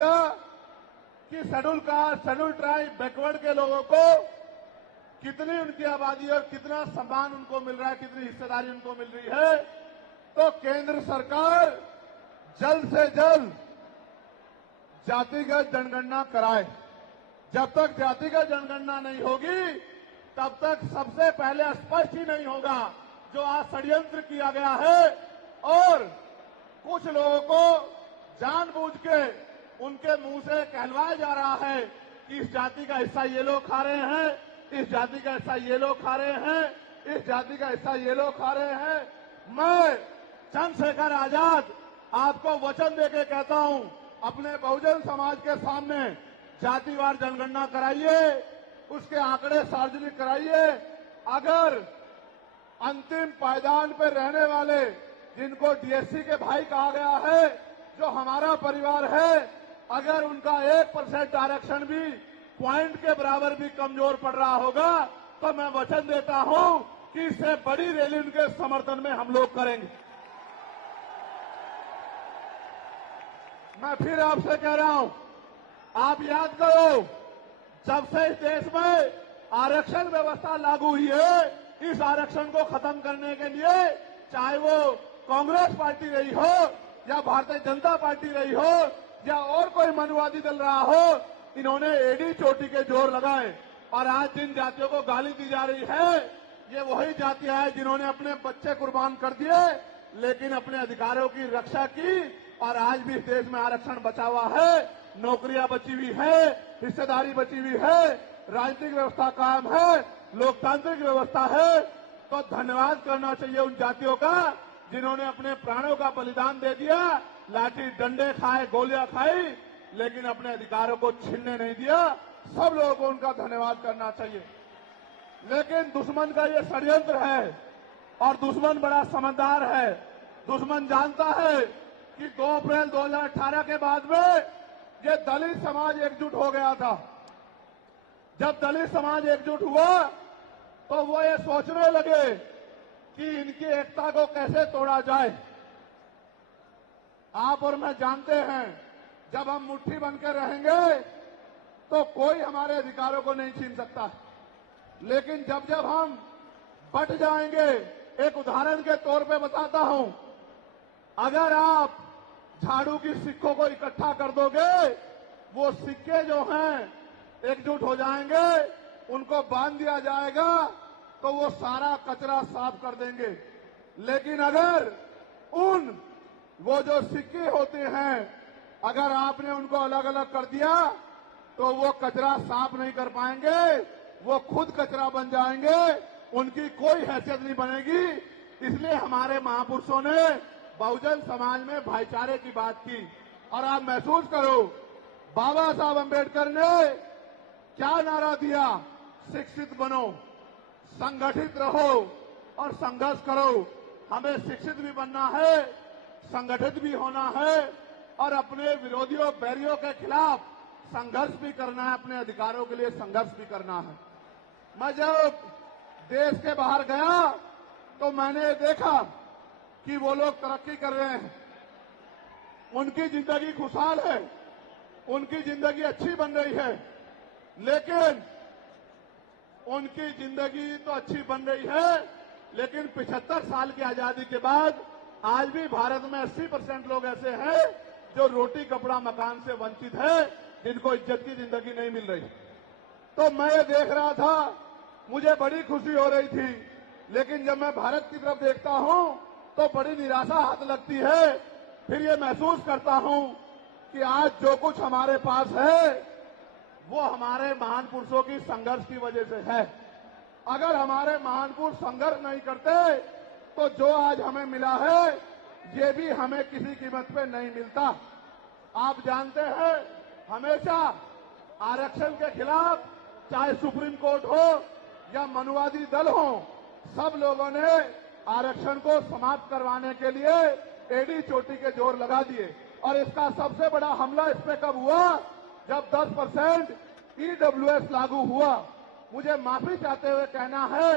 कि schedule caste, schedule tribe, backward के लोगों को कितनी उनकी आबादी और कितना सम्मान उनको मिल रहा है, कितनी हिस्सेदारी उनको मिल रही है। तो केंद्र सरकार जल्द से जल्द जातिगत जनगणना कराए। जब तक जातिगत जनगणना नहीं होगी तब तक सबसे पहले स्पष्ट ही नहीं होगा जो आज षड्यंत्र किया गया है और कुछ लोगों को जानबूझ के उनके मुंह से कहलवाया जा रहा है कि इस जाति का हिस्सा ये लोग खा रहे हैं, इस जाति का हिस्सा ये लोग खा रहे हैं, इस जाति का हिस्सा ये लोग खा रहे हैं। मैं चंद्रशेखर आजाद आपको वचन देके कहता हूं, अपने बहुजन समाज के सामने जातिवार जनगणना कराइए, उसके आंकड़े सार्वजनिक कराइए। अगर अंतिम पायदान पर रहने वाले जिनको डीएससी के भाई कहा गया है, जो हमारा परिवार है, अगर उनका 1% आरक्षण भी पॉइंट के बराबर भी कमजोर पड़ रहा होगा तो मैं वचन देता हूं कि इससे बड़ी रैली उनके समर्थन में हम लोग करेंगे। मैं फिर आपसे कह रहा हूं, आप याद करो, जब से इस देश में आरक्षण व्यवस्था लागू हुई है, इस आरक्षण को खत्म करने के लिए चाहे वो कांग्रेस पार्टी रही हो या भारतीय जनता पार्टी रही हो या और कोई मनुवादी दल रहा हो, इन्होंने एडी चोटी के जोर लगाए। और आज जिन जातियों को गाली दी जा रही है, ये वही जातियां हैं जिन्होंने अपने बच्चे कुर्बान कर दिए लेकिन अपने अधिकारों की रक्षा की और आज भी इस देश में आरक्षण बचा हुआ है, नौकरियां बची हुई है, हिस्सेदारी बची हुई है, राजनीतिक व्यवस्था कायम है, लोकतांत्रिक व्यवस्था है। तो धन्यवाद करना चाहिए उन जातियों का जिन्होंने अपने प्राणों का बलिदान दे दिया, लाठी डंडे खाए, गोलियां खाई, लेकिन अपने अधिकारों को छीनने नहीं दिया। सब लोगों को उनका धन्यवाद करना चाहिए। लेकिन दुश्मन का ये षड्यंत्र है और दुश्मन बड़ा समझदार है। दुश्मन जानता है कि 2 अप्रैल 2018 के बाद में ये दलित समाज एकजुट हो गया था। जब दलित समाज एकजुट हुआ तो वो ये सोचने लगे कि इनकी एकता को कैसे तोड़ा जाए। आप और मैं जानते हैं, जब हम मुट्ठी बनकर रहेंगे तो कोई हमारे अधिकारों को नहीं छीन सकता, लेकिन जब जब हम बट जाएंगे, एक उदाहरण के तौर पे बताता हूं, अगर आप झाड़ू की सिक्कों को इकट्ठा कर दोगे, वो सिक्के जो हैं एकजुट हो जाएंगे, उनको बांध दिया जाएगा तो वो सारा कचरा साफ कर देंगे। लेकिन अगर वो जो सिक्के होते हैं, अगर आपने उनको अलग अलग कर दिया तो वो कचरा साफ नहीं कर पाएंगे, वो खुद कचरा बन जाएंगे, उनकी कोई हैसियत नहीं बनेगी। इसलिए हमारे महापुरुषों ने बहुजन समाज में भाईचारे की बात की। और आप महसूस करो, बाबा साहब अम्बेडकर ने क्या नारा दिया? शिक्षित बनो, संगठित रहो और संघर्ष करो। हमें शिक्षित भी बनना है, संगठित भी होना है और अपने विरोधियों, बैरियों के खिलाफ संघर्ष भी करना है, अपने अधिकारों के लिए संघर्ष भी करना है। मैं जब देश के बाहर गया तो मैंने देखा कि वो लोग तरक्की कर रहे हैं, उनकी जिंदगी खुशहाल है, उनकी जिंदगी अच्छी बन रही है। लेकिन उनकी जिंदगी तो अच्छी बन रही है, लेकिन 75 साल की आजादी के बाद आज भी भारत में 80% लोग ऐसे हैं जो रोटी, कपड़ा, मकान से वंचित है, जिनको इज्जत की जिंदगी नहीं मिल रही। तो मैं ये देख रहा था, मुझे बड़ी खुशी हो रही थी, लेकिन जब मैं भारत की तरफ देखता हूं तो बड़ी निराशा हाथ लगती है। फिर ये महसूस करता हूं कि आज जो कुछ हमारे पास है वो हमारे महान पुरुषों की संघर्ष की वजह से है। अगर हमारे महान पुरुष संघर्ष नहीं करते तो जो आज हमें मिला है ये भी हमें किसी कीमत पे नहीं मिलता। आप जानते हैं, हमेशा आरक्षण के खिलाफ चाहे सुप्रीम कोर्ट हो या मनुवादी दल हो, सब लोगों ने आरक्षण को समाप्त करवाने के लिए एडी चोटी के जोर लगा दिए। और इसका सबसे बड़ा हमला इस पे कब हुआ? जब 10% ईडब्ल्यूएस लागू हुआ। मुझे माफी चाहते हुए कहना है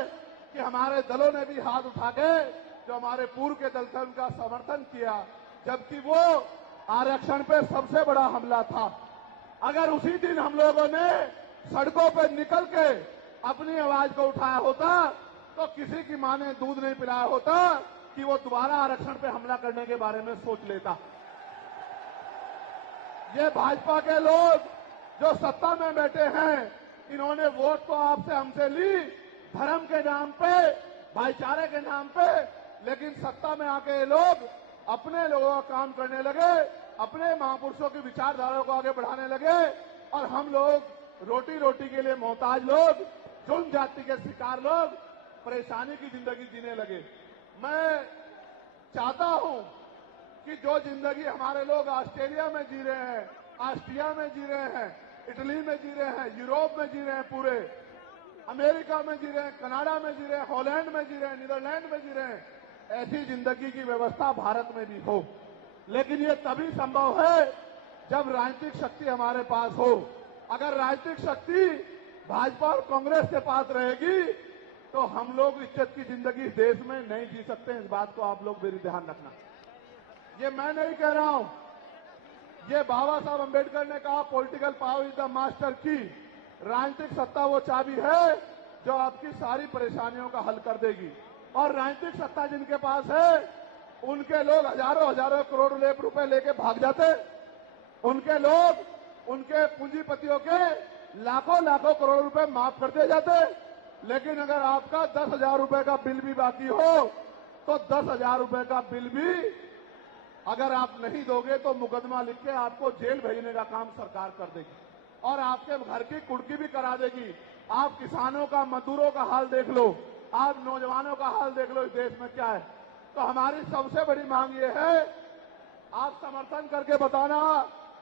कि हमारे दलों ने भी हाथ उठा के, जो हमारे पूर्व के दल थे, उनका समर्थन किया, जबकि वो आरक्षण पे सबसे बड़ा हमला था। अगर उसी दिन हम लोगों ने सड़कों पर निकल के अपनी आवाज को उठाया होता तो किसी की मां ने दूध नहीं पिलाया होता कि वो दोबारा आरक्षण पे हमला करने के बारे में सोच लेता। ये भाजपा के लोग जो सत्ता में बैठे हैं, इन्होंने वोट तो आपसे हमसे ली धर्म के नाम पे, भाईचारे के नाम पे, लेकिन सत्ता में आके ये लोग अपने लोगों का काम करने लगे, अपने महापुरुषों की विचारधारा को आगे बढ़ाने लगे और हम लोग रोटी रोटी के लिए मोहताज लोग, जुल्म जाति के शिकार लोग परेशानी की जिंदगी जीने लगे। मैं चाहता हूं कि जो जिंदगी हमारे लोग ऑस्ट्रेलिया में जी रहे हैं, ऑस्ट्रिया में जी रहे हैं, इटली में जी रहे हैं, यूरोप में जी रहे हैं, पूरे अमेरिका में जी रहे हैं, कनाडा में जी रहे हैं, हॉलैंड में जी रहे हैं, नीदरलैंड में जी रहे हैं, ऐसी जिंदगी की व्यवस्था भारत में भी हो। लेकिन ये तभी संभव है जब राजनीतिक शक्ति हमारे पास हो। अगर राजनीतिक शक्ति भाजपा और कांग्रेस के पास रहेगी तो हम लोग इज्जत की जिंदगी इस देश में नहीं जी सकते। इस बात को आप लोग मेरी ध्यान रखना। ये मैं नहीं कह रहा हूं, ये बाबा साहब अंबेडकर ने कहा, political power is the master की। राजनीतिक सत्ता वो चाबी है जो आपकी सारी परेशानियों का हल कर देगी। और राजनीतिक सत्ता जिनके पास है उनके लोग हजारों हजारों करोड़ रुपए लेके भाग जाते। उनके लोग उनके पूंजीपतियों के लाखों लाखों करोड़ रुपए माफ करते जाते। लेकिन अगर आपका 10,000 रुपए का बिल भी बाकी हो तो 10,000 रुपए का बिल भी अगर आप नहीं दोगे तो मुकदमा लिख के आपको जेल भेजने का काम सरकार कर देगी और आपके घर की कुर्की भी करा देगी। आप किसानों का, मजदूरों का हाल देख लो, आप नौजवानों का हाल देख लो, इस देश में क्या है। तो हमारी सबसे बड़ी मांग ये है, आप समर्थन करके बताना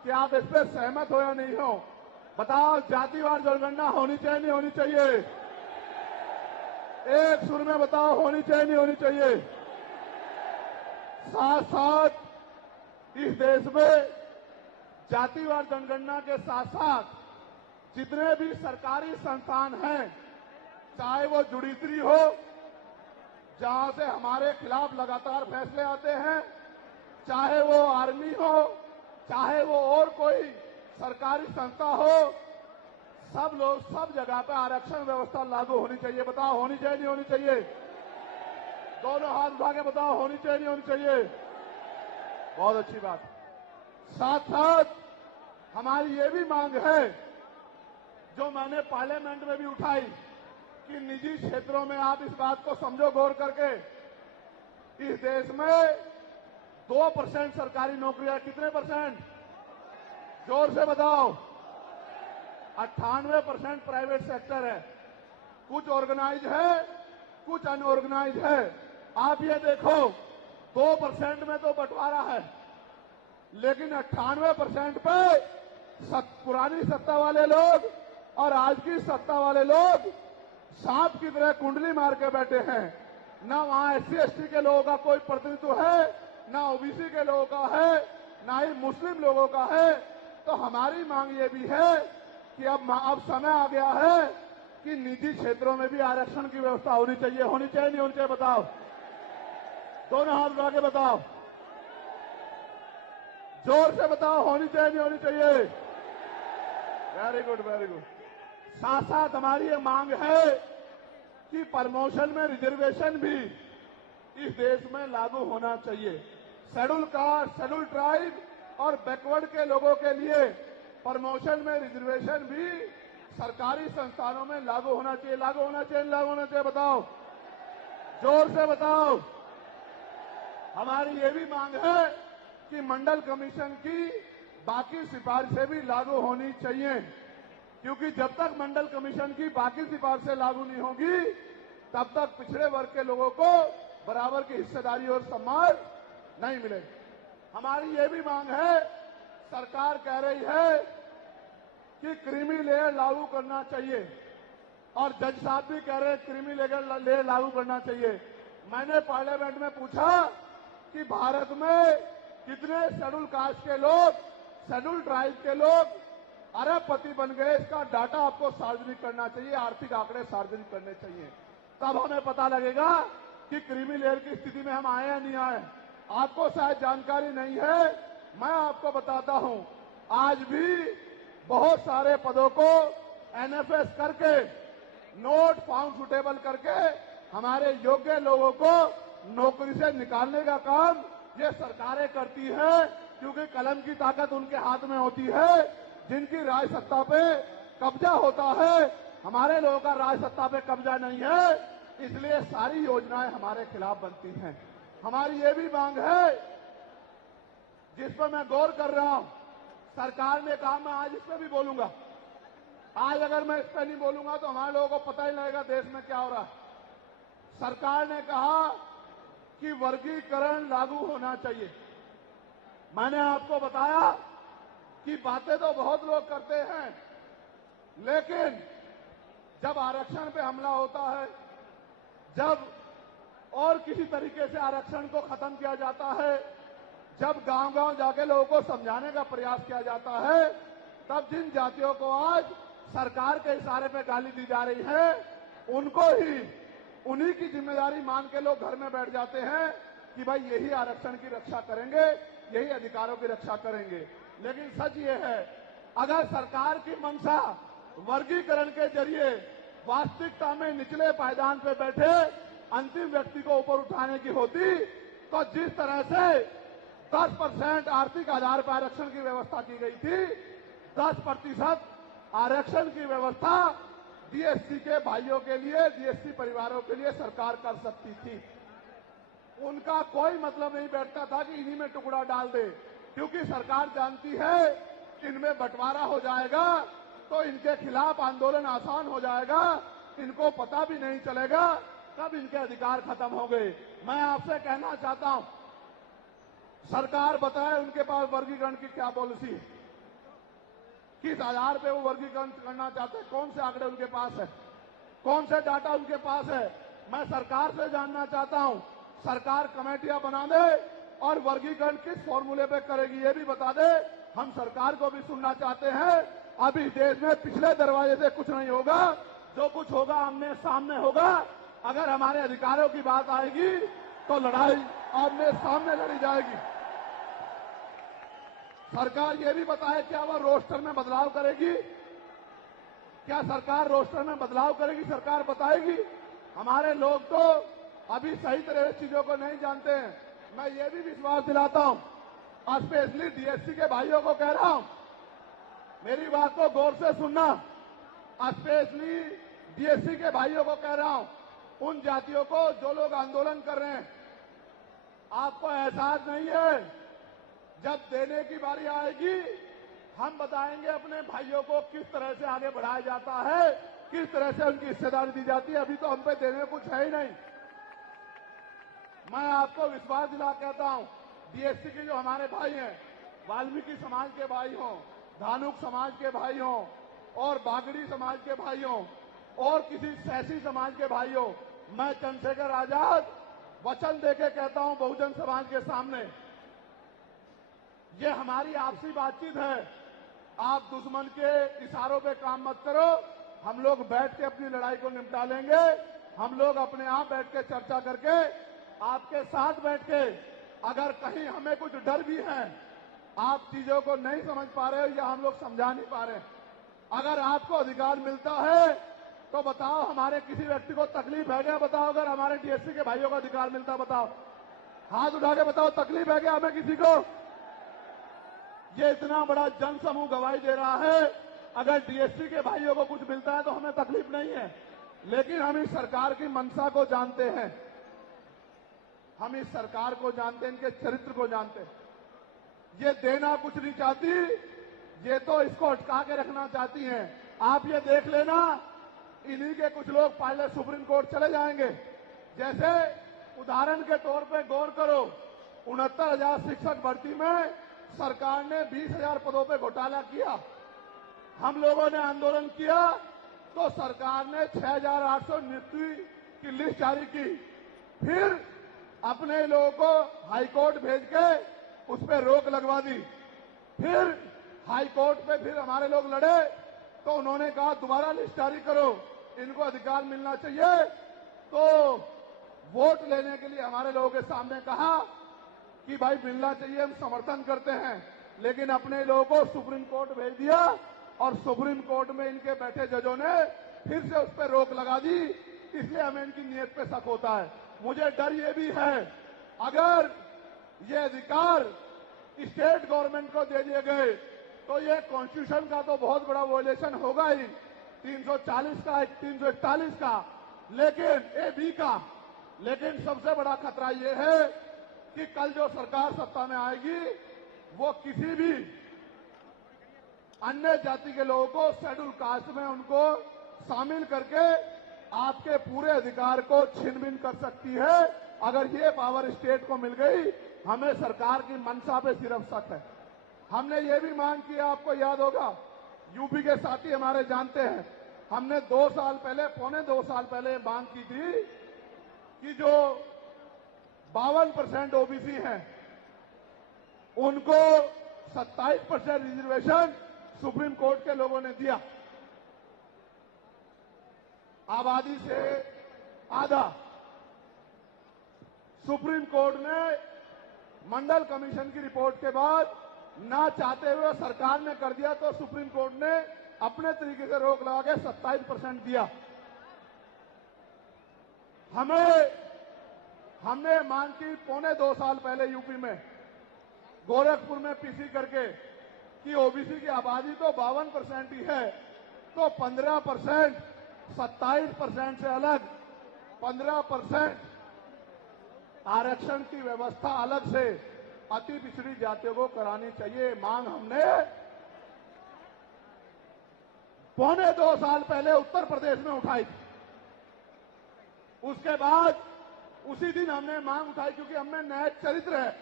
कि आप इस पर सहमत हो या नहीं हो। बताओ, जातिवार जनगणना होनी चाहिए नहीं होनी चाहिए? एक सुर में बताओ, होनी चाहिए नहीं होनी चाहिए? साथ साथ इस देश में जातिवार जनगणना के साथ साथ जितने भी सरकारी संस्थान हैं, चाहे वो जुडिशरी हो जहां से हमारे खिलाफ लगातार फैसले आते हैं, चाहे वो आर्मी हो, चाहे वो और कोई सरकारी संस्था हो, सब लोग सब जगह पे आरक्षण व्यवस्था लागू होनी चाहिए। बताओ, होनी चाहिए नहीं होनी चाहिए? दोनों हाथ उठा के बताओ, होनी चाहिए नहीं होनी चाहिए? बहुत अच्छी बात। साथ साथ हमारी ये भी मांग है जो मैंने पार्लियामेंट में भी उठाई कि निजी क्षेत्रों में आप इस बात को समझो गौर करके, इस देश में 2% सरकारी नौकरियां, कितने परसेंट? जोर से बताओ। 98% प्राइवेट सेक्टर है। कुछ ऑर्गेनाइज है, कुछ अनऑर्गेनाइज है। आप ये देखो, 2% में तो बंटवारा है, लेकिन 98% पे पुरानी सत्ता वाले लोग और आज की सत्ता वाले लोग सांप की तरह कुंडली मार के बैठे हैं। ना वहां SC/ST के लोगों का कोई प्रतिनिधित्व है, ना OBC के लोगों का है, ना ही मुस्लिम लोगों का है। तो हमारी मांग ये भी है कि अब समय आ गया है कि निजी क्षेत्रों में भी आरक्षण की व्यवस्था होनी चाहिए। होनी चाहिए नहीं होनी चाहिए? बताओ, दोनों हाथ उठा के बताओ, जोर से बताओ, होनी चाहिए नहीं होनी चाहिए? Very good, very good. साथ साथ हमारी ये मांग है कि प्रमोशन में रिजर्वेशन भी इस देश में लागू होना चाहिए। शेड्यूल कास्ट, शेड्यूल ट्राइब और बैकवर्ड के लोगों के लिए प्रमोशन में रिजर्वेशन भी सरकारी संस्थानों में लागू होना चाहिए। लागू होना चाहिए, लागू होना चाहिए? बताओ, जोर से बताओ। हमारी ये भी मांग है कि मंडल कमीशन की बाकी सिफारिशें भी लागू होनी चाहिए, क्योंकि जब तक मंडल कमीशन की बाकी सिफारिशें लागू नहीं होगी तब तक पिछड़े वर्ग के लोगों को बराबर की हिस्सेदारी और सम्मान नहीं मिलेगा। हमारी ये भी मांग है, सरकार कह रही है कि क्रीमी लेयर लागू करना चाहिए और जज साहब भी कह रहे हैं क्रीमी लेयर लागू करना चाहिए। मैंने पार्लियामेंट में पूछा कि भारत में कितने शेड्यूल कास्ट के लोग, शेड्यूल ट्राइब के लोग अरबपति बन गए, इसका डाटा आपको सार्वजनिक करना चाहिए, आर्थिक आंकड़े सार्वजनिक करने चाहिए। तब हमें पता लगेगा कि क्रीमी लेयर की स्थिति में हम आए या नहीं आए। आपको शायद जानकारी नहीं है मैं आपको बताता हूं, आज भी बहुत सारे पदों को एनएफएस करके, नोट फाउंड सुटेबल करके हमारे योग्य लोगों को नौकरी से निकालने का काम ये सरकारें करती है, क्योंकि कलम की ताकत उनके हाथ में होती है। जिनकी राज सत्ता पे कब्जा होता है, हमारे लोगों का राज सत्ता पे कब्जा नहीं है, इसलिए सारी योजनाएं हमारे खिलाफ बनती हैं। हमारी ये भी मांग है, जिस पर मैं गौर कर रहा हूं, सरकार ने कहा, मैं आज इस पर भी बोलूंगा। आज अगर मैं इस पर नहीं बोलूंगा तो हमारे लोगों को पता ही नहीं लगेगा देश में क्या हो रहा है। सरकार ने कहा कि वर्गीकरण लागू होना चाहिए। मैंने आपको बताया कि बातें तो बहुत लोग करते हैं, लेकिन जब आरक्षण पे हमला होता है, जब और किसी तरीके से आरक्षण को खत्म किया जाता है, जब गांव-गांव जाके लोगों को समझाने का प्रयास किया जाता है, तब जिन जातियों को आज सरकार के इशारे पे गाली दी जा रही है, उनको ही उन्हीं की जिम्मेदारी मान के लोग घर में बैठ जाते हैं कि भाई यही आरक्षण की रक्षा करेंगे, यही अधिकारों की रक्षा करेंगे। लेकिन सच ये है, अगर सरकार की मंशा वर्गीकरण के जरिए वास्तविकता में निचले पायदान पे बैठे अंतिम व्यक्ति को ऊपर उठाने की होती, तो जिस तरह से 10% आर्थिक आधार पर आरक्षण की व्यवस्था की गई थी, 10% आरक्षण की व्यवस्था डीएससी के भाइयों के लिए, डीएससी परिवारों के लिए सरकार कर सकती थी। उनका कोई मतलब नहीं बैठता था कि इन्हीं में टुकड़ा डाल दे, क्योंकि सरकार जानती है इनमें बंटवारा हो जाएगा तो इनके खिलाफ आंदोलन आसान हो जाएगा, इनको पता भी नहीं चलेगा कब इनके अधिकार खत्म हो गए। मैं आपसे कहना चाहता हूं, सरकार बताए उनके पास वर्गीकरण की क्या पॉलिसी है, किस आधार पे वो वर्गीकरण करना चाहते हैं, कौन से आंकड़े उनके पास है, कौन से डाटा उनके पास है। मैं सरकार से जानना चाहता हूं, सरकार कमेटियां बना दे और वर्गीकरण किस फॉर्मूले पे करेगी ये भी बता दे। हम सरकार को भी सुनना चाहते हैं। अभी देश में पिछले दरवाजे से कुछ नहीं होगा, जो कुछ होगा आमने सामने होगा। अगर हमारे अधिकारों की बात आएगी तो लड़ाई आमने सामने लड़ी जाएगी। सरकार ये भी बताए क्या वह रोस्टर में बदलाव करेगी, क्या सरकार रोस्टर में बदलाव करेगी, सरकार बताएगी। हमारे लोग तो अभी सही तरह से चीजों को नहीं जानते हैं। मैं ये भी विश्वास दिलाता हूं, स्पेशली डीएससी के भाइयों को कह रहा हूं, मेरी बात को गौर से सुनना। स्पेशली डीएससी के भाइयों को कह रहा हूं, उन जातियों को जो लोग आंदोलन कर रहे हैं, आपको एहसास नहीं है, जब देने की बारी आएगी हम बताएंगे अपने भाइयों को किस तरह से आगे बढ़ाया जाता है, किस तरह से उनकी हिस्सेदारी दी जाती है। अभी तो हम पे देने कुछ है ही नहीं। मैं आपको विश्वास दिला कहता हूं, डीएससी के जो हमारे भाई हैं, वाल्मीकि समाज के भाई हों, धानुक समाज के भाई हों और बागड़ी समाज के भाई हों और किसी सैसी समाज के भाई हों, मैं चंद्रशेखर आजाद वचन देके कहता हूं बहुजन समाज के सामने, ये हमारी आपसी बातचीत है। आप दुश्मन के इशारों पे काम मत करो, हम लोग बैठ के अपनी लड़ाई को निपटा लेंगे। हम लोग अपने आप बैठ के चर्चा करके आपके साथ बैठ के, अगर कहीं हमें कुछ डर भी है, आप चीजों को नहीं समझ पा रहे हो या हम लोग समझा नहीं पा रहे, अगर आपको अधिकार मिलता है तो बताओ, हमारे किसी व्यक्ति को तकलीफ है क्या? बताओ, अगर हमारे डीएससी के भाइयों को अधिकार मिलता, बताओ, हाथ उठा के बताओ, तकलीफ है क्या हमें किसी को? ये इतना बड़ा जन समूह गवाही दे रहा है, अगर डीएससी के भाइयों को कुछ मिलता है तो हमें तकलीफ नहीं है। लेकिन हम इस सरकार की मंशा को जानते हैं, हम इस सरकार को जानते हैं, इनके चरित्र को जानते हैं। ये देना कुछ नहीं चाहती, ये तो इसको अटका के रखना चाहती हैं। आप ये देख लेना, इन्हीं के कुछ लोग पायलट सुप्रीम कोर्ट चले जाएंगे। जैसे उदाहरण के तौर पे गौर करो, 69,000 शिक्षक भर्ती में सरकार ने 20,000 पदों पे घोटाला किया। हम लोगों ने आंदोलन किया तो सरकार ने 6,800 नियुक्ति की लिस्ट जारी की। फिर अपने लोगों को हाईकोर्ट भेज के उस पर रोक लगवा दी। फिर हाईकोर्ट पे फिर हमारे लोग लड़े तो उन्होंने कहा दोबारा लिस्ट जारी करो, इनको अधिकार मिलना चाहिए। तो वोट लेने के लिए हमारे लोगों के सामने कहा कि भाई मिलना चाहिए, हम समर्थन करते हैं, लेकिन अपने लोगों को सुप्रीम कोर्ट भेज दिया और सुप्रीम कोर्ट में इनके बैठे जजों ने फिर से उस पर रोक लगा दी। इसलिए हमें इनकी नीयत पे शक होता है। मुझे डर ये भी है, अगर ये अधिकार स्टेट गवर्नमेंट को दे दिए गए तो ये कॉन्स्टिट्यूशन का तो बहुत बड़ा वॉयलेशन होगा ही, 340 का, 341 का, लेकिन AB का। लेकिन सबसे बड़ा खतरा ये है कि कल जो सरकार सत्ता में आएगी वो किसी भी अन्य जाति के लोगों को शेड्यूल कास्ट में उनको शामिल करके आपके पूरे अधिकार को छिन-भिन कर सकती है। अगर ये पावर स्टेट को मिल गई, हमें सरकार की मंशा पे सिर्फ शक है। हमने ये भी मांग किया, आपको याद होगा, यूपी के साथी हमारे जानते हैं, हमने 2 साल पहले, पौने 2 साल पहले मांग की थी कि जो 52% ओबीसी हैं उनको 27% रिजर्वेशन सुप्रीम कोर्ट के लोगों ने दिया, आबादी से आधा। सुप्रीम कोर्ट ने मंडल कमीशन की रिपोर्ट के बाद ना चाहते हुए सरकार ने कर दिया, तो सुप्रीम कोर्ट ने अपने तरीके से रोक लगा के 27% दिया। हमने मांग की पौने 2 साल पहले यूपी में गोरखपुर में पीसी करके कि ओबीसी की आबादी तो 52% ही है, तो 15%, 27% से अलग 15% आरक्षण की व्यवस्था अलग से अति पिछड़ी जातियों को करानी चाहिए। मांग हमने पौने 2 साल पहले उत्तर प्रदेश में उठाई थी। उसके बाद उसी दिन हमने मांग उठाई, क्योंकि हमें न्याय चरित्र है।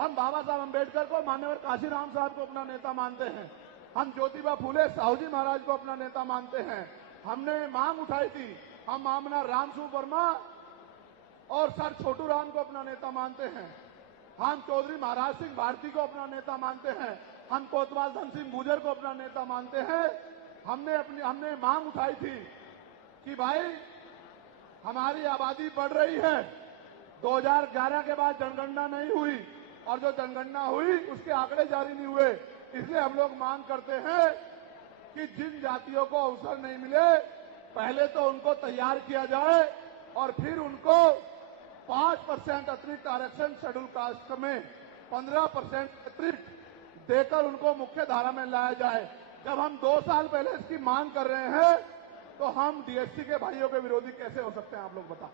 हम बाबा साहब अम्बेडकर को, मान्यवर काशीराम साहब को अपना नेता मानते हैं, हम ज्योतिबा फूले साहू जी महाराज को अपना नेता मानते हैं। हमने मांग उठाई थी, हम मामला रामसू वर्मा और सर छोटू राम को अपना नेता मानते हैं, हम चौधरी महाराज सिंह भारती को अपना नेता मानते हैं, हम कोतवाल धन सिंह गुर्जर को अपना नेता मानते हैं। हमने मांग उठाई थी कि भाई हमारी आबादी बढ़ रही है, 2011 के बाद जनगणना नहीं हुई और जो जनगणना हुई उसके आंकड़े जारी नहीं हुए। इसलिए हम लोग मांग करते हैं कि जिन जातियों को अवसर नहीं मिले, पहले तो उनको तैयार किया जाए और फिर उनको 5% अतिरिक्त आरक्षण शेड्यूल कास्ट में 15% अतिरिक्त देकर उनको मुख्य धारा में लाया जाए। जब हम 2 साल पहले इसकी मांग कर रहे हैं तो हम डीएससी के भाइयों के विरोधी कैसे हो सकते हैं, आप लोग बताओ।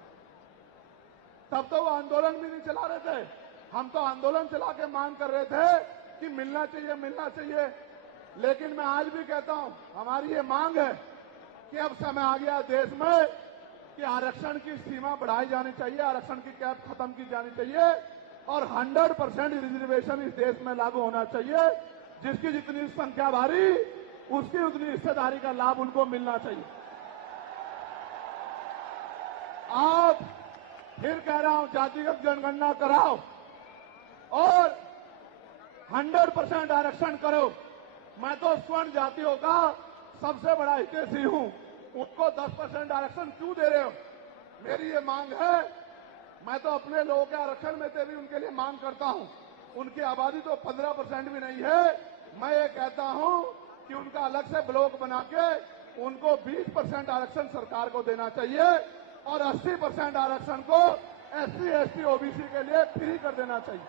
तब तो वो आंदोलन भी नहीं चला रहे थे, हम तो आंदोलन चला के मांग कर रहे थे कि मिलना चाहिए, मिलना चाहिए। लेकिन मैं आज भी कहता हूं, हमारी ये मांग है कि अब समय आ गया देश में कि आरक्षण की सीमा बढ़ाई जानी चाहिए, आरक्षण की कैप खत्म की जानी चाहिए और 100% रिजर्वेशन इस देश में लागू होना चाहिए। जिसकी जितनी संख्या भारी, उसकी उतनी हिस्सेदारी का लाभ उनको मिलना चाहिए। आप फिर कह रहा हूं, जातिगत जनगणना कराओ और 100% आरक्षण करो। मैं तो स्वर्ण जातियों का सबसे बड़ा हितैषी हूं, उनको 10% आरक्षण क्यों दे रहे हो? मेरी ये मांग है। मैं तो अपने लोगों के आरक्षण में से भी उनके लिए मांग करता हूं। उनकी आबादी तो 15% भी नहीं है। मैं ये कहता हूं कि उनका अलग से ब्लॉक बना के उनको 20% आरक्षण सरकार को देना चाहिए और 80% आरक्षण को SC, ST, OBC के लिए फ्री कर देना चाहिए।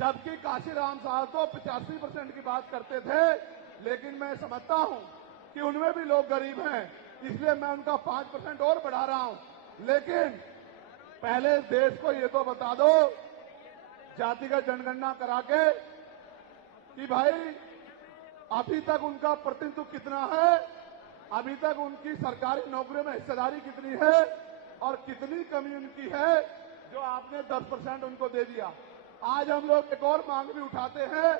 जबकि काशीराम साहब तो 85% की बात करते थे, लेकिन मैं समझता हूं कि उनमें भी लोग गरीब हैं, इसलिए मैं उनका 5% और बढ़ा रहा हूं। लेकिन पहले देश को ये तो बता दो, जातिगत जनगणना करा के, कि भाई अभी तक उनका प्रतिनिधित्व कितना है, अभी तक उनकी सरकारी नौकरियों में हिस्सेदारी कितनी है और कितनी कमी उनकी है जो आपने 10% उनको दे दिया। आज हम लोग एक और मांग भी उठाते हैं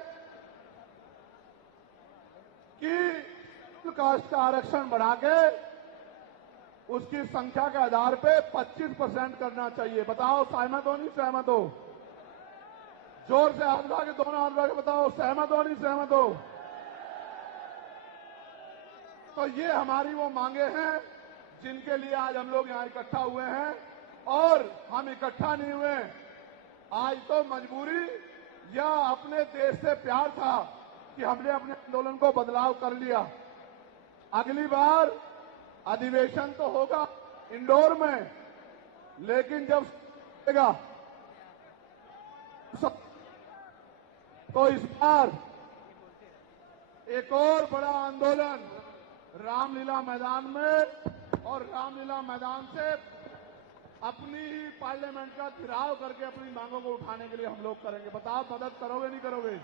कि कास्ट का आरक्षण बढ़ा के उसकी संख्या के आधार पे 25% करना चाहिए। बताओ सहमत हो नहीं सहमत हो? जोर से हाथ उठा के, दोनों हाथ उठा के बताओ सहमत हो नहीं सहमत हो? तो ये हमारी वो मांगे हैं जिनके लिए आज हम लोग यहाँ इकट्ठा हुए हैं और हम इकट्ठा नहीं हुए। आज तो मजबूरी या अपने देश से प्यार था कि हमने अपने आंदोलन को बदलाव कर लिया। अगली बार अधिवेशन तो होगा इंदौर में, लेकिन जब तो इस बार एक और बड़ा आंदोलन रामलीला मैदान में, और रामलीला मैदान से अपनी ही पार्लियामेंट का घेराव करके अपनी मांगों को उठाने के लिए हम लोग करेंगे। बताओ मदद करोगे नहीं करोगे?